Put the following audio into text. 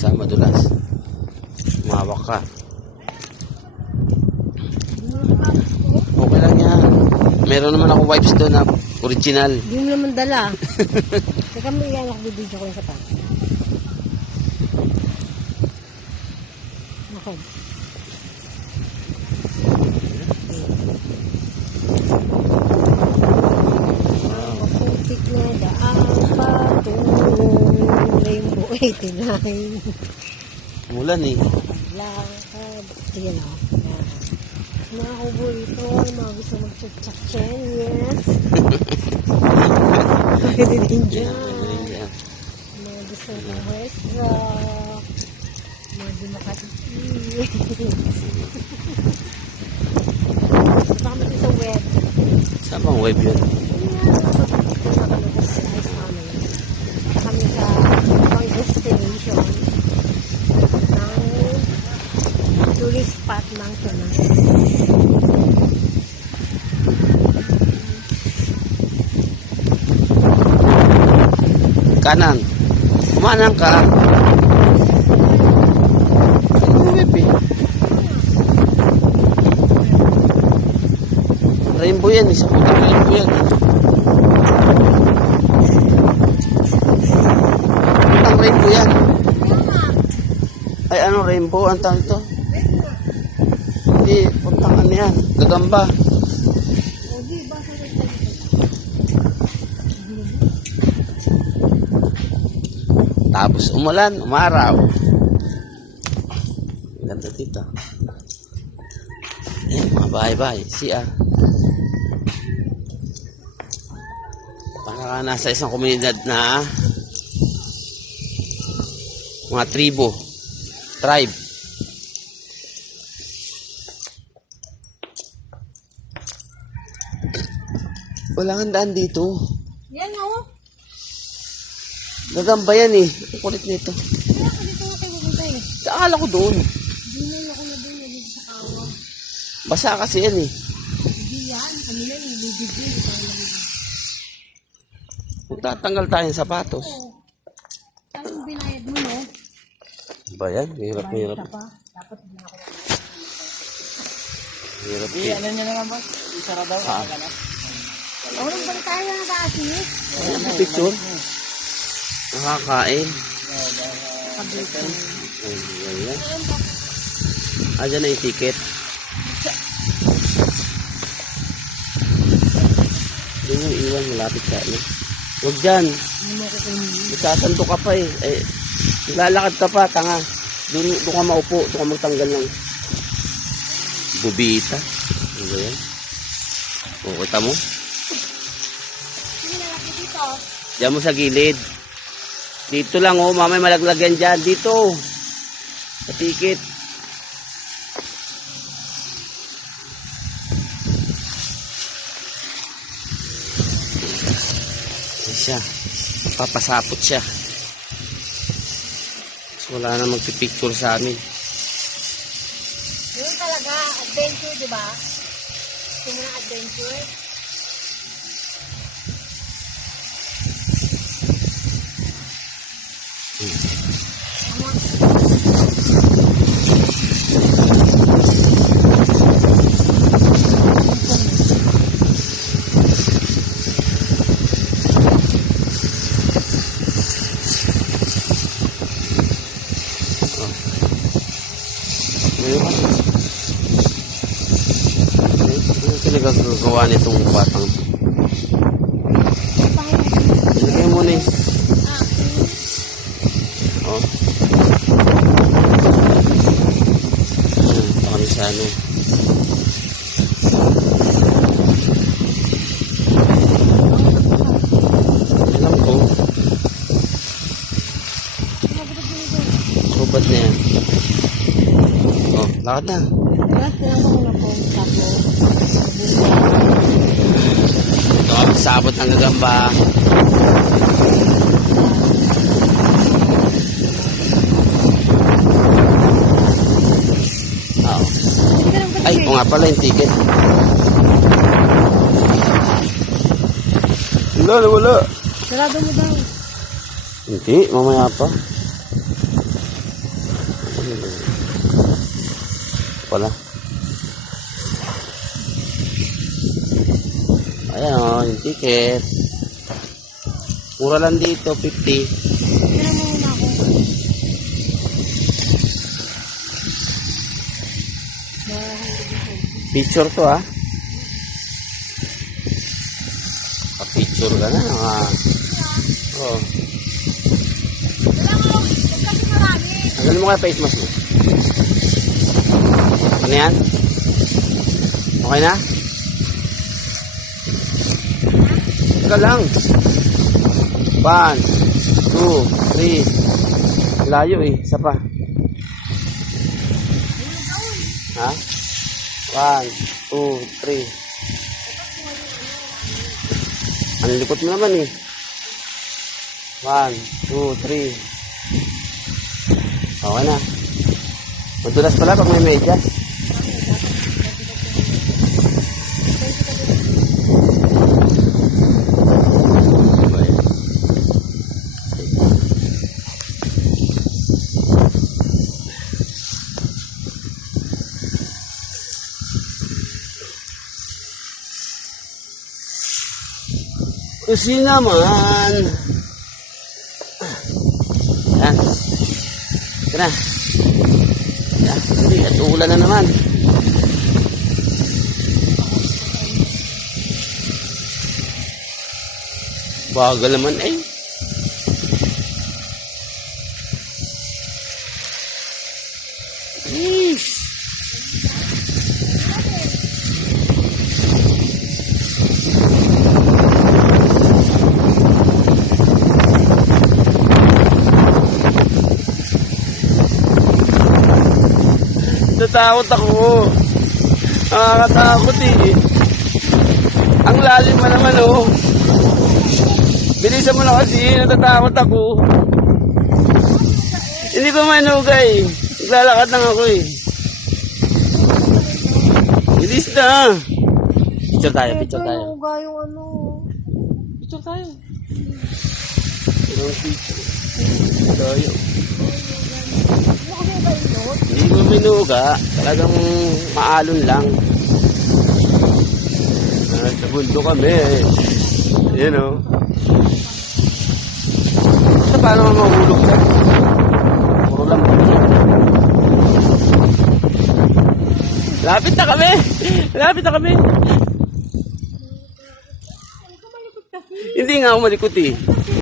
basa, madulas. Umawak ka. Okay lang yan. Meron naman ako wipes doon na original. Hindi mo naman dala. Teka mo yan, ako bibidyo ko yung sapatos. Ako. Maputik na daan patulong Rainbow 89. Mulan eh. Lakad. Sige na. Mga kuburito, mga gusto mag-check-check. Yes. Pwede din dyan. Mga gusto mag-resa. Mga di makatipid. Baka mo sa web. Saan bang web yun? Kami sa pang destination ng tourist spot ng Tunan. Kanan. Kumanan ka. Ano web eh? Rainbow yan. Isa putang rainbow yan. Putang rainbow yan. Ay ano rainbow? Ang tawag ito? Hindi. Putang ano yan? Gagamba. Tapos umulan, umaraw. Ganda dito. Ayan, mga bahay-bahay. Siya. Para nasa isang komunidad na mga tribe. Wala kang daan dito. Yan o. Gagamba yan eh. Ang kulit nito. Kaya ako dito ako kayo pupunta eh. Akala ko doon. Hindi na ako na doon dito sa awa. Basa kasi yan eh. Hindi yan. Kami na yung bibigyan. Magtatanggal tayo ng sapatos. Anong binayad mo no? Ba yan? Hirap. Bayad ka pa. Dapat hindi ako. Hirap Di, ano nyo naman ba? Isara daw. Ano ba tayo na naka-assist? Picture. Nakakain. Pag-listen. Ayan. Ayan na yung ticket. Doon yung iwan. Malapit sa ano. Huwag dyan. Magsasanto ka pa eh. Lalakad ka pa. Tanga. Doon ka maupo. Doon ka magtanggal ng bubita. Ano ba yan? O, kita mo? Diyan mo sa gilid. Dito lang oh, mamay malaglag yan dyan. Dito. Sa ticket. Ayan siya. Papasapot siya. So, wala na magpipicture sa amin. Yun talaga, adventure, di ba? Gusto mo na adventure? Ano pinagagawa nitong batang to? Ilagay mo na eh. Oh. Ito kami sa ano. Alam ko. Kubat na yan. Oh, lakad na. Ito kami sabot ng gagamba. Oo. Ay, ito nga pala yung ticket. Wala. Sarado mo daw. Hindi, mamaya pa. pala. Ayan o, yung ticket. Mura lang dito, 50. Kaya mo muna ako. Picture to ah. Pa-picture ka na. Oh. Wala mo. Huwag kasi marami. Tanggalin mo kaya face mask mo. Ano yan? Okay na? Tanggal lang. 1, 2, 3. Layo eh. Isa pa. Ha? 1, 2, 3. Ang likot mo naman eh. 1, 2, 3. Okay na. Madulas pala pag may medyas. Kasi naman. Yan. Ito na. Yan. At ulan na naman. Bagal naman eh. Yes. Natatakot ako. Nakakatakot eh. Ang lalim mo naman oh. Bilisan mo na kasi. Natatakot ako. Hindi ko manugay. Naglalakad lang ako eh. Bilis na. Picture tayo, picture tayo. Huwag yung ano. Picture tayo. Picture tayo. Ano kasi ba yun? Hindi ko minuga. Talagang maalon lang. Sa bundo kami. Yun o. So, paano mahulog ka? Puro lang. Lapit na kami. Lapit na kami. Hindi nga ako malikot eh.